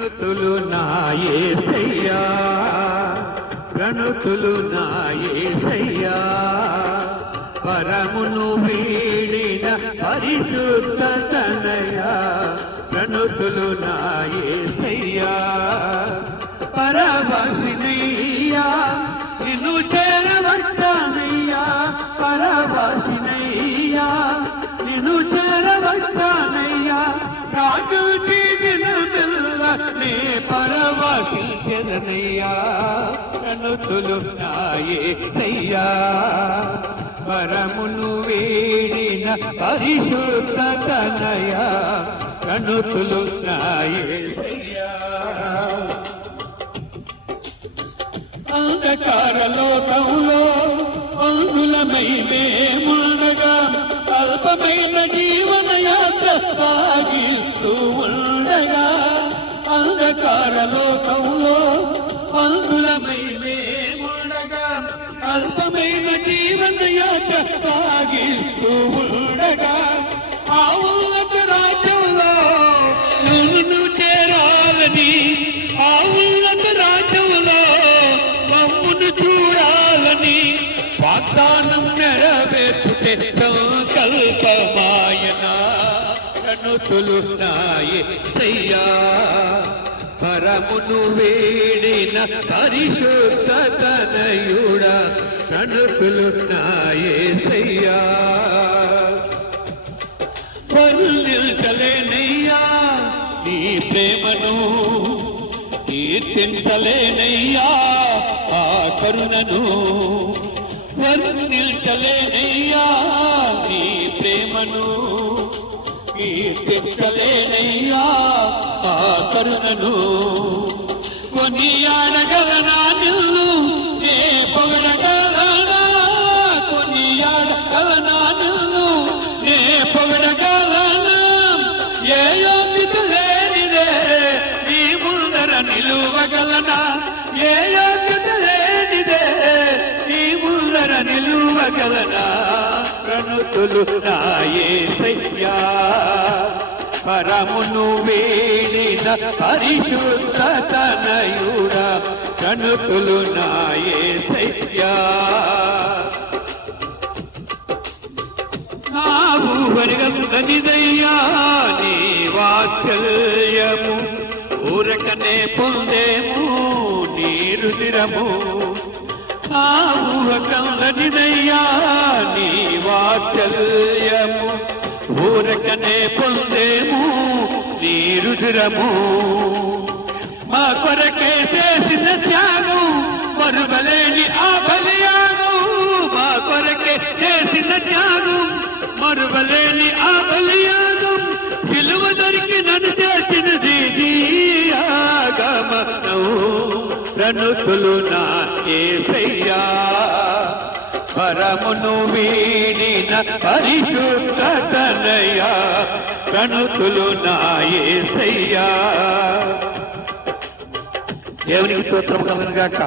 ప్రణుతులు నా యేసయ్యా, ప్రణుతులు నా యేసయ్యా, పరమును వీడిన పరిశుద్ధ తనయా, ప్రణుతులు నా యేసయ్యా, పరవాసినయ్యా నిన్ను చేరవచ్చానయ్యా, పరవాసినయ్యా నిన్ను చేరవచ్చానయ్యా, రాజుకి దినమెల్ల నే పరవశించెదనయ్యా, ప్రణుతులు నా యేసయ్యా, పరమును వీడిన పరిశుద్ధ తనయా, ప్రణుతులు నా యేసయ్యా. అంధకార లోకంలో అందులమై మేముండగా అల్పమైన జీవన యాత్ర సాగిస్తూ ఉండగా, అంధకార లోకంలో అందులమై మేముండగా అల్పమైన జీవన యాత్ర సాగిస్తూ ఉండగా, ఆ ఉన్నత రాజ్యంలో నిన్ను చేరాలని, ఆ ఉన్నత రాజ్యంలో మమ్మును చూడాలని వాగ్దానం నెరవేర్చుటే సంకల్పమాయన, ప్రణుతులు నా యేసయ్యా, పరమును వీడిన పరిశుద్ధ తనయుడా, ప్రణుతులు నా యేసయ్యా. వర్ణించలేనయ్యా నీ ప్రేమను, కీర్తించలేనయ్యా ఆ కరుణను, వర్ణించలేనయ్యా నీ ప్రేమను, కీర్తించలేనయ్యా ఆ కరుణను, కొనియాడగలనా నిన్ను నే పొగడగలనా, కొనియాడగలనా నిన్ను నే పొగడగలనా, ఏ యోగ్యత లేనిదే నీ ముందర నిలువగలనా, ఏ యోగ్యత లేనిదే నీ ముందర నిలువగలనా, ప్రణుతులు నా యేసయ్యా, పరమును వీడిన పరిశుద్ధ తనయుడా, ప్రణుతులు నా యేసయ్యా. నా ఊహరిగనిదయ్యా నీ వాత్సల్యము, ఊరకనే పొందేము నీ రుదిరము, నా ఊహకందనిదయ్యా నీ వాత్సల్యము, ఊరకనే పొందేము నీ రుదిరము, మా కొరకే చేసిన త్యాగం మరువలేని ఆ బలియాగం, మా కొరకే చేసిన త్యాగం మరువలేని ఆ బలియాగం, విలువ దొరికి నన్ను చేసినది ఆగమనం, ప్రణుతులు నా యేసయ్యా, పరమును వీడిన పరిశుద్ధ తనయా, ప్రణుతులు నా యేసయ్యా. దేవునికి స్తోత్రం కలుగును గాక.